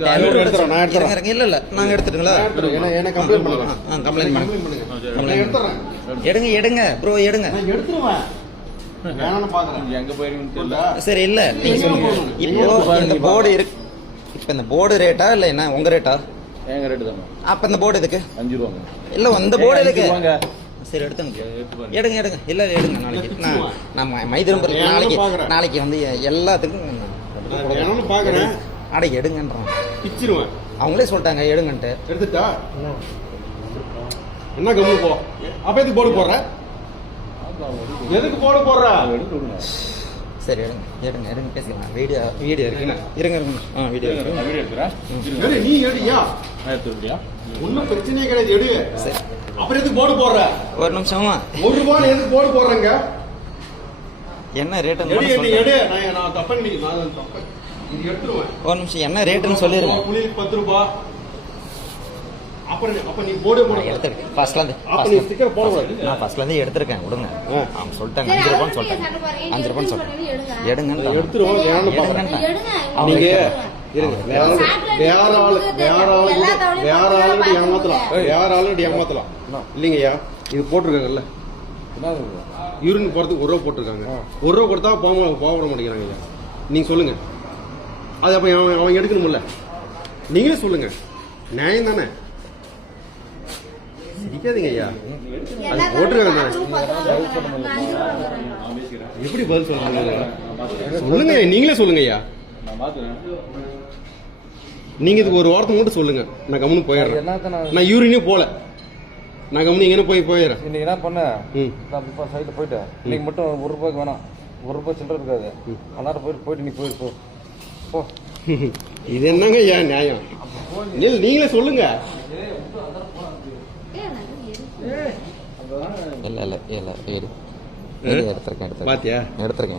இல்ல நாங்க எடுத்துட்டுங்களா? எடுங்க எடுங்க ப்ரோ எடுங்க. சரி இல்ல நீங்க சொல்லுங்க. இப்போ இந்த போர்டு இருக்கு. இப்ப இந்த போர்டு ரேட்டா இல்ல என்ன உங்க ரேட்டா? எங்க ரேட்டு தான். அப்ப இந்த போர்டு எதுக்கு? 5 ரூபாங்க. இல்ல இந்த போர்டு எதுக்கு? சரி எடுத்துங்க. எடுங்க எடுங்க. இல்ல எடுங்க. நாளைக்கு நான் மைதிரம்புரம் நாளைக்கு வந்து எல்லாத்துக்கும் பாக்குறேன். அட எடுங்கன்றான். பிச்சிருவேன். அவங்களே சொல்லிட்டாங்க எடுங்கன்ட்டு. எடுத்துட்டா என்ன கம்மி போ. அப்ப எதுக்கு போர்டு போடுற? எதுக்கு போர்டு போடுற? சரி எடுங்க எடுங்க எடுங்க பேசிக்கலாம். வீடியோ இருக்கு. இருங்க இருங்க. வீடியோ இருக்கு. வீடியோ எடுத்துறேன். நீ எடுயா? எடுத்துறியா? ஒண்ணும் பிரச்சனையே கிடையாது. எடு. சரி. அப்புறம் எதுக்கு போர்டு போடுற? ஒரு நிமிஷமா. 1 ரூபாய் எதுக்கு போர்டு போடுறங்க? என்ன ரேட்? எடு. நான் தப்ப நான் தப்ப. இது எடுத்துருவேன். ஒரு நிமிஷம் என்ன ரேட்னு சொல்லிருங்க. புளிக்கு 10 ரூபாய். அப்ப நீ போர்டு போடு. எடுத்துருக்கேன். ஃபர்ஸ்ட்ல இருந்து. அப்ப நீ ஸ்டிக்கர் போட கூடாது. நான் ஃபர்ஸ்ட்ல இருந்து எடுத்துர்க்கேன். விடுங்க. அவங்க சொல்லிட்டாங்க 5 ரூபாய்னு சொல்லிட்டாங்க. 5 ரூபாய்னு சொல்லிட்டாங்க. எடுங்க. எடுத்துருவோம். ஏன்னு பாருங்க. நீங்க இருங்க. வேற ஆளுடைய ஏமாத்தலாம். இல்லைங்கய்யா இது போட்டிருக்காங்கல்ல. யூரின் போறதுக்கு 1 ரூபா போட்டிருக்காங்க. 1 ரூபா கொடுத்தா போக விட மாட்டேங்கிறாங்க ஐயா. நீங்க சொல்லுங்க. அது அப்ப அவங்க எடுக்கணும்ல. நீங்களே சொல்லுங்க. நியாயம் தானே? சிரிக்காதீங்க ஐயா. அது போட்டிருக்காங்க தானே. எப்படி பதில் சொல்லுங்க? நீங்களே சொல்லுங்க ஐயா. நீங்க இதுக்கு ஒரு வாரத்தை மட்டும் சொல்லுங்க. நான் கம்முன்னு போயிடுறேன். நான் யூரினே போல. நான் கம்முன்னு இங்கே போயிடுறேன். இன்னைக்கு என்ன பண்ண? இப்போ சைட்ல போயிட்டேன். இன்னைக்கு மட்டும் 1 ரூபாய்க்கு வேணாம். 1 ரூபாய் சில்லற இருக்காது. எல்லாரும் போயிட்டு நீ போயிட்டு போ. இது என்னங்க ஐயா நியாயம்? நீங்களே சொல்லுங்க. இல்ல எடுத்திருக்கேன். பாத்தியா? எடுத்திருக்கேன்.